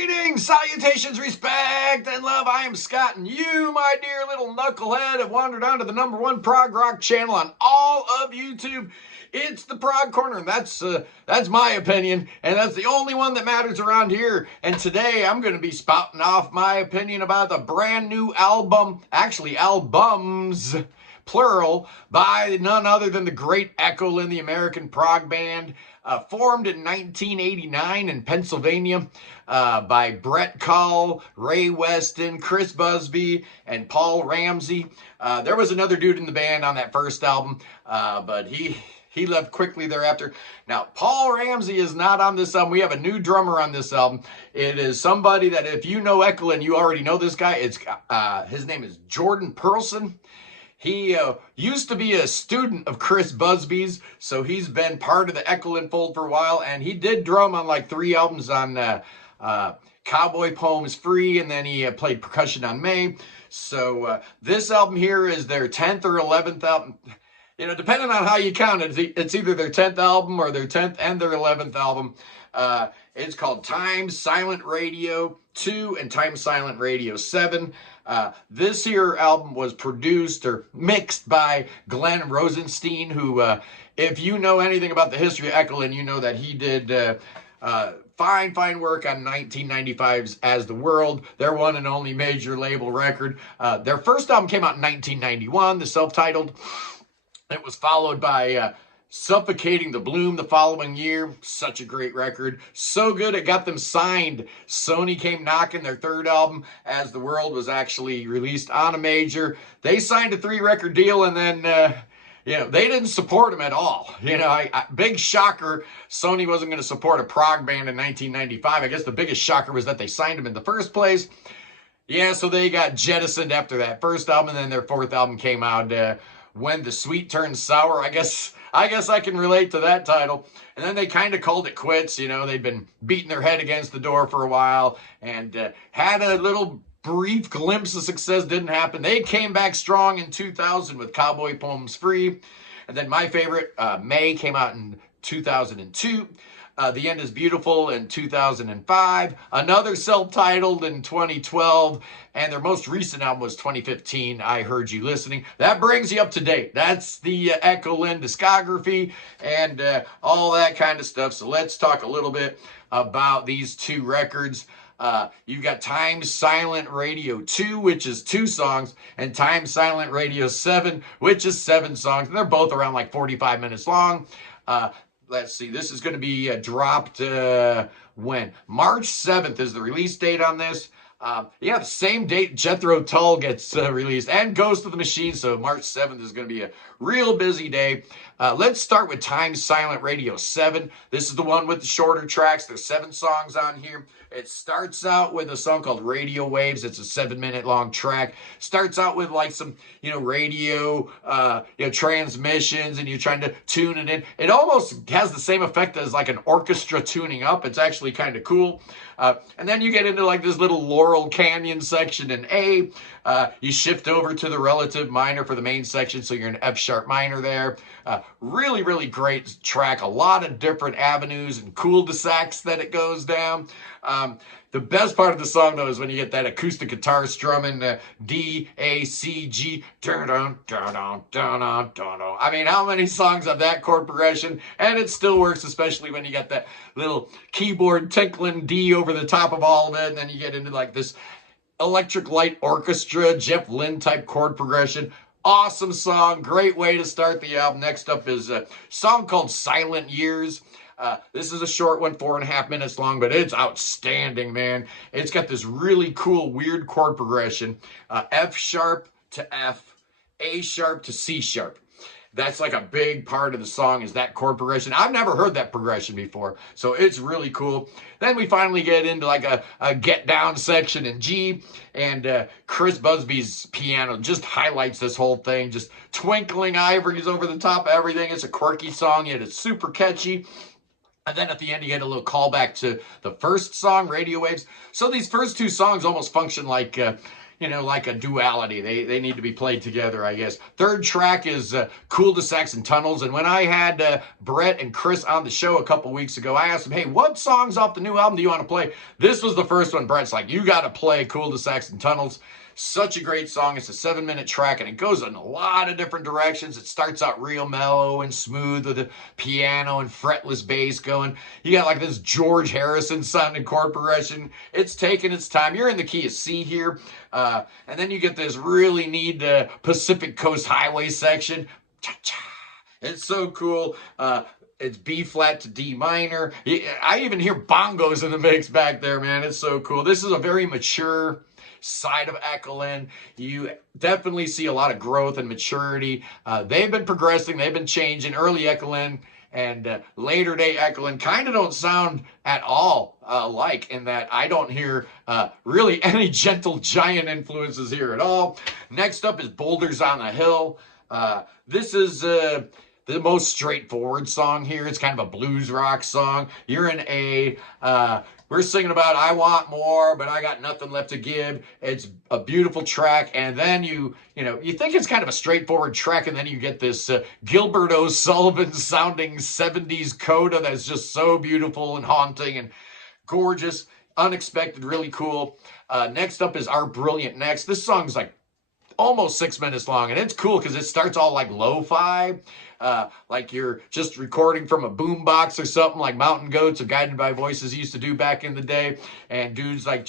Greetings, salutations, respect, and love. I am Scott, and you, my dear little knucklehead, have wandered onto the #1 prog rock channel on all of YouTube. It's the Prog Corner, and that's my opinion, and that's the only one that matters around here. And today, I'm going to be spouting off my opinion about the brand new album, actually albums, plural, by none other than the great echolyn, the American prog band, formed in 1989 in Pennsylvania by Brett Call, Ray Weston, Chris Busby, and Paul Ramsey. There was another dude in the band on that first album, but he left quickly thereafter. Now, Paul Ramsey is not on this album. We have a new drummer on this album. It is somebody that, if you know echolyn, you already know this guy. His name is Jordan Perlson. He used to be a student of Chris Busby's, so he's been part of the echolyn fold for a while, and he did drum on like 3 albums on Cowboy Poems Free, and then he played percussion on May. So this album here is their 10th or 11th album. You know, depending on how you count it, it's either their 10th album or their 10th and their 11th album. It's called Time Silent Radio 2 and Time Silent Radio 7. This here album was produced or mixed by Glenn Rosenstein, who, if you know anything about the history of echolyn, you know that he did fine work on 1995's As the World, their one and only major label record. Their first album came out in 1991, the self-titled. It was followed by Suffocating the Bloom the following year. Such a great record. So good it got them signed. Sony came knocking. Their third album, As the World, was actually released on a major. They signed a 3-record deal, and then they didn't support them at all. Big shocker, Sony wasn't going to support a prog band in 1995. I guess the biggest shocker was that they signed them in the first place. Yeah, so they got jettisoned after that first album, and then their 4th album came out, When the Sweet Turns Sour. I guess I can relate to that title. And then they kind of called it quits. They'd been beating their head against the door for a while and had a little brief glimpse of success. Didn't happen. They came back strong in 2000 with Cowboy Poems Free. And then my favorite, May, came out in 2002. The End is Beautiful in 2005, another self-titled in 2012, and their most recent album was 2015, I Heard You Listening. That brings you up to date. That's the echolyn discography and all that kind of stuff. So let's talk a little bit about these 2 records. You've got Time Silent Radio 2, which is 2 songs, and Time Silent Radio 7, which is 7 songs, and they're both around like 45 minutes long. Let's see, this is going to be dropped when? March 7th is the release date on this. The same date Jethro Tull gets released, and Ghost of the Machine, so March 7th is going to be a real busy day. Let's start with Time Silent Radio 7. This is the one with the shorter tracks. There's 7 songs on here. It starts out with a song called Radio Waves. It's a 7-minute long track. Starts out with like some, radio, transmissions, and you're trying to tune it in. It almost has the same effect as like an orchestra tuning up. It's actually kind of cool. And then you get into like this little Laurel Canyon section in A. You shift over to the relative minor for the main section, so you're in F sharp minor there. Really, really great track. A lot of different avenues and cul-de-sacs that it goes down. The best part of the song, though, is when you get that acoustic guitar strumming D, A, C, G, dun-dun, dun-dun, dun-dun, dun-dun. I mean, how many songs have that chord progression? And it still works, especially when you got that little keyboard tinkling D over the top of all of it, and then you get into like this electric light orchestra, Jeff Lynne type chord progression. Awesome song, great way to start the album. Next up is a song called Silent Years. This is a short one, 4.5 minutes long, but it's outstanding, man. It's got this really cool, weird chord progression. F sharp to F, A sharp to C sharp. That's like a big part of the song, is that chord progression. I've never heard that progression before, so it's really cool. Then we finally get into like a get down section in G, and Chris Busby's piano just highlights this whole thing. Just twinkling ivories over the top of everything. It's a quirky song, yet it's super catchy. And then at the end, you get a little callback to the first song, Radio Waves. So these first 2 songs almost function like, like a duality. They need to be played together, I guess. Third track is Cul-de-sacs and Tunnels. And when I had Brett and Chris on the show a couple weeks ago, I asked them, hey, what songs off the new album do you want to play? This was the first one. Brett's like, you got to play Cul-de-sacs and Tunnels. Such a great song. It's a 7-minute track, and it goes in a lot of different directions. It starts out real mellow and smooth with the piano and fretless bass going. You got like this George Harrison sounding chord progression. It's taking its time. You're in the key of C here. And then you get this really neat Pacific Coast Highway section. Cha-cha. It's so cool. It's B flat to D minor. I even hear bongos in the mix back there, man. It's so cool. This is a very mature side of echolyn. You definitely see a lot of growth and maturity. They've been progressing. They've been changing. Early echolyn and later day echolyn kind of don't sound at all alike, in that I don't hear really any Gentle Giant influences here at all. Next up is Boulders on the Hill. This is the most straightforward song here. It's kind of a blues rock song. You're in A. We're singing about I want more, but I got nothing left to give. It's a beautiful track, and then you think it's kind of a straightforward track, and then you get this Gilbert O'Sullivan sounding 70s coda that's just so beautiful and haunting and gorgeous, unexpected, really cool. Next up is Our Brilliant Next. This song's like almost 6 minutes long, and it's cool because it starts all like lo-fi, like you're just recording from a boombox or something, like Mountain Goats or Guided by Voices used to do back in the day. And dudes like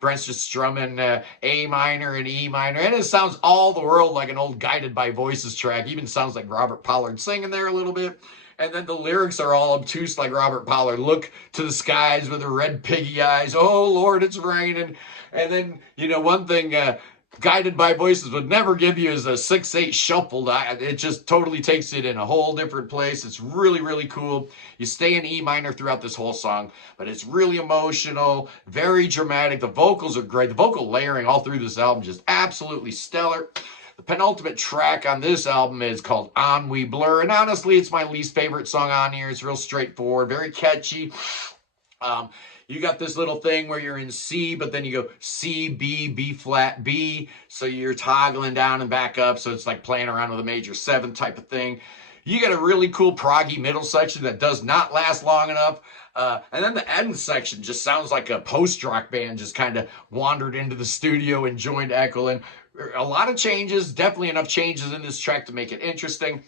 Brent's just strumming A minor and E minor, and it sounds all the world like an old Guided by Voices track. Even sounds like Robert Pollard singing there a little bit. And then the lyrics are all obtuse like Robert Pollard. Look to the skies with the red piggy eyes. Oh, Lord, it's raining. And then, one thing Guided by Voices would never give you is a 6/8 shuffled. It just totally takes it in a whole different place. It's really, really cool. You stay in E minor throughout this whole song, but it's really emotional, very dramatic. The vocals are great. The vocal layering all through this album just absolutely stellar. The penultimate track on this album is called On We Blur, and honestly, it's my least favorite song on here. It's real straightforward, very catchy. You got this little thing where you're in C, but then you go C, B, B flat, B. So you're toggling down and back up. So it's like playing around with a major 7 type of thing. You get a really cool proggy middle section that does not last long enough. And then the end section just sounds like a post-rock band just kind of wandered into the studio and joined echolyn. A lot of changes, definitely enough changes in this track to make it interesting.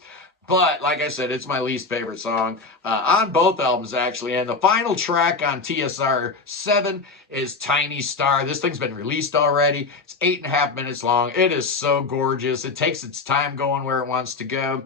But like I said, it's my least favorite song on both albums, actually. And the final track on TSR 7 is Tiny Star. This thing's been released already. It's 8.5 minutes long. It is so gorgeous. It takes its time going where it wants to go.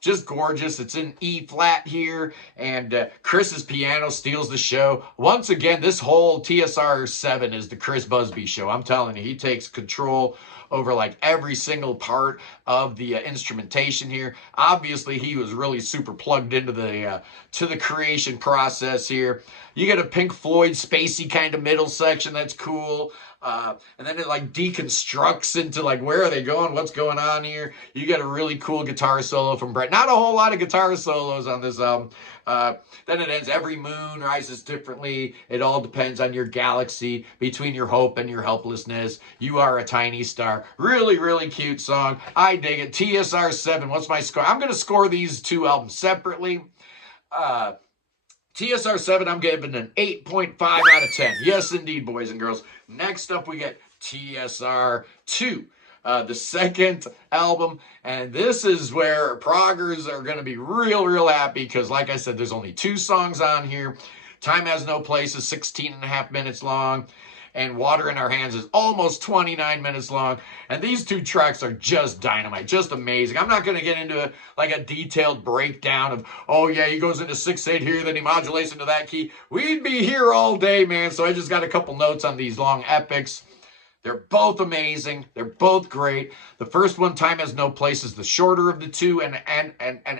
Just gorgeous. It's in E flat here, and Chris's piano steals the show. Once again, this whole TSR 7 is the Chris Busby show. I'm telling you, he takes control over like every single part of the instrumentation here. Obviously, he was really super plugged into the creation process here. You get a Pink Floyd spacey kind of middle section that's cool. And then it like deconstructs into like, where are they going? What's going on here? You get a really cool guitar solo from Brett. Not a whole lot of guitar solos on this album. Then it ends, every moon rises differently. It all depends on your galaxy, between your hope and your helplessness. You are a tiny star. Really, really cute song. I dig it. TSR 7, what's my score? I'm going to score these two albums separately. TSR 7, I'm giving an 8.5 out of 10. Yes, indeed, boys and girls. Next up, we get TSR 2, the second album. And this is where proggers are going to be real, real happy because, like I said, there's only 2 songs on here. Time Has No Place is 16.5 minutes long. And Water in Our Hands is almost 29 minutes long. And these 2 tracks are just dynamite, just amazing. I'm not going to get into a detailed breakdown of, oh yeah, he goes into 6/8 here, then he modulates into that key. We'd be here all day, man. So I just got a couple notes on these long epics. They're both amazing. They're both great. The first one, Time Has No Place, is the shorter of the 2, and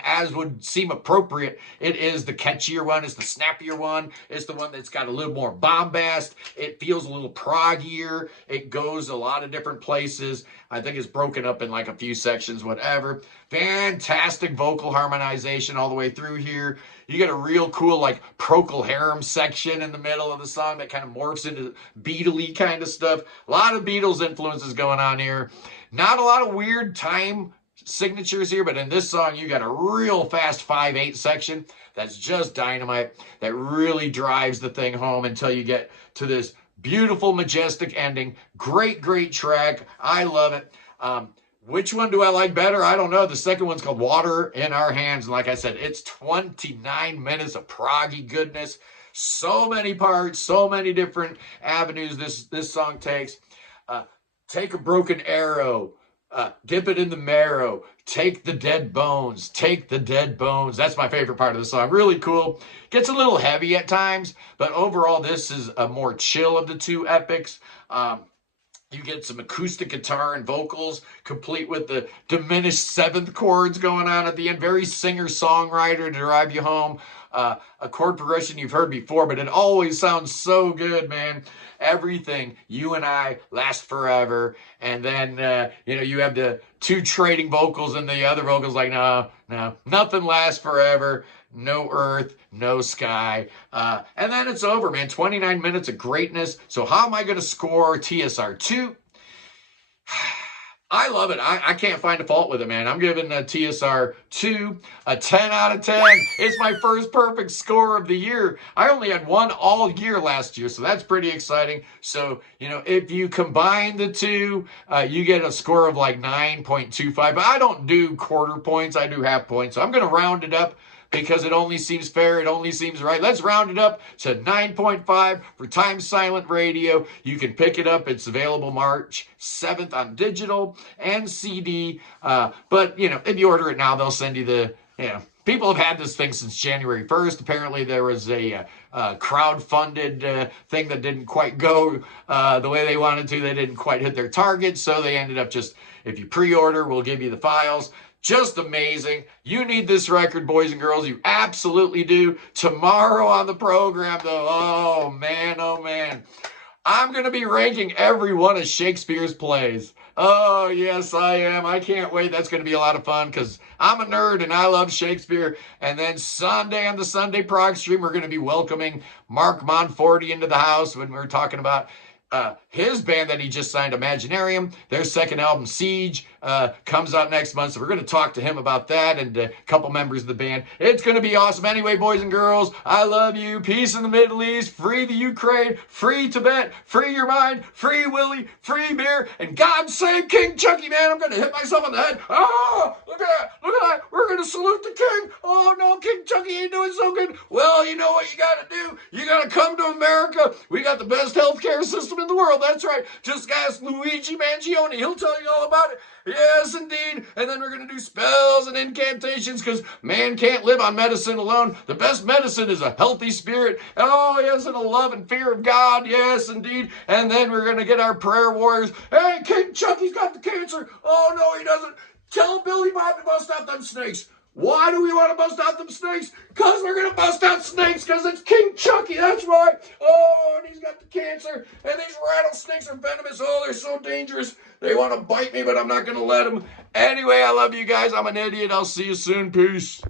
as would seem appropriate, it is the catchier one. It's the snappier one. It's the one that's got a little more bombast. It feels a little proggier. It goes a lot of different places. I think it's broken up in like a few sections, whatever. Fantastic vocal harmonization all the way through here. You get a real cool like Procol Harum section in the middle of the song that kind of morphs into Beatle-y kind of stuff. A lot lot of Beatles influences going on here. Not a lot of weird time signatures here, but in this song, you got a real fast 5/8 section that's just dynamite, that really drives the thing home until you get to this beautiful, majestic ending. Great, great track. I love it. Which one do I like better? I don't know. The second one's called Water in Our Hands. And like I said, it's 29 minutes of proggy goodness. So many parts, so many different avenues this song takes. Take a broken arrow, dip it in the marrow, take the dead bones, take the dead bones. That's my favorite part of the song. Really cool. Gets a little heavy at times, but overall, this is a more chill of the two epics. You get some acoustic guitar and vocals, complete with the diminished seventh chords going on at the end. Very singer-songwriter to drive you home. A chord progression you've heard before, but it always sounds so good, man. Everything, You and I, Last Forever. And then, you have the two trading vocals and the other vocals like, no, nothing lasts forever. No earth, no sky. And then it's over, man. 29 minutes of greatness. So how am I going to score TSR 2? I love it. I can't find a fault with it, man. I'm giving TSR 2 a 10 out of 10. It's my first perfect score of the year. I only had one all year last year, so that's pretty exciting. So, if you combine the two, you get a score of like 9.25. But I don't do quarter points. I do half points. So I'm going to round it up because it only seems fair, it only seems right. Let's round it up to 9.5 for Time Silent Radio. You can pick it up. It's available March 7th on digital and CD. But, if you order it now, they'll send you the, people have had this thing since January 1st. Apparently there was a crowd-funded thing that didn't quite go the way they wanted to. They didn't quite hit their target, so they ended up just, if you pre-order, we'll give you the files. Just amazing. You need this record, boys and girls. You absolutely do. Tomorrow on the program, though, oh, man. I'm going to be ranking every one of Shakespeare's plays. Oh, yes, I am. I can't wait. That's going to be a lot of fun because I'm a nerd and I love Shakespeare. And then Sunday on the Sunday Prog stream, we're going to be welcoming Mark Monforti into the house when we're talking about his band that he just signed, Imaginarium. Their second album, Siege, comes out next month. So we're going to talk to him about that and a couple members of the band. It's going to be awesome. Anyway, boys and girls, I love you. Peace in the Middle East. Free the Ukraine. Free Tibet. Free your mind. Free Willie. Free beer. And God save King Chucky, man. I'm going to hit myself on the head. Oh, look at that. Look at that. We're going to salute the king. Oh, no, King Chucky ain't doing so good. Well, you know what you got to do? You got to come to America. We got the best healthcare system in the world. That's right. Just ask Luigi Mangione. He'll tell you all about it. Yes, indeed. And then we're going to do spells and incantations because man can't live on medicine alone. The best medicine is a healthy spirit. Oh, yes, and a love and fear of God. Yes, indeed. And then we're going to get our prayer warriors. Hey, King Chucky's got the cancer. Oh, no, he doesn't. Tell Billy Bob to bust out them snakes. Why do we want to bust out them snakes? Because we're going to bust out snakes because it's King Chucky. That's right. Oh, and he's got the cancer. And these rattlesnakes are venomous. Oh, they're so dangerous. They want to bite me, but I'm not going to let them. Anyway, I love you guys. I'm an idiot. I'll see you soon. Peace.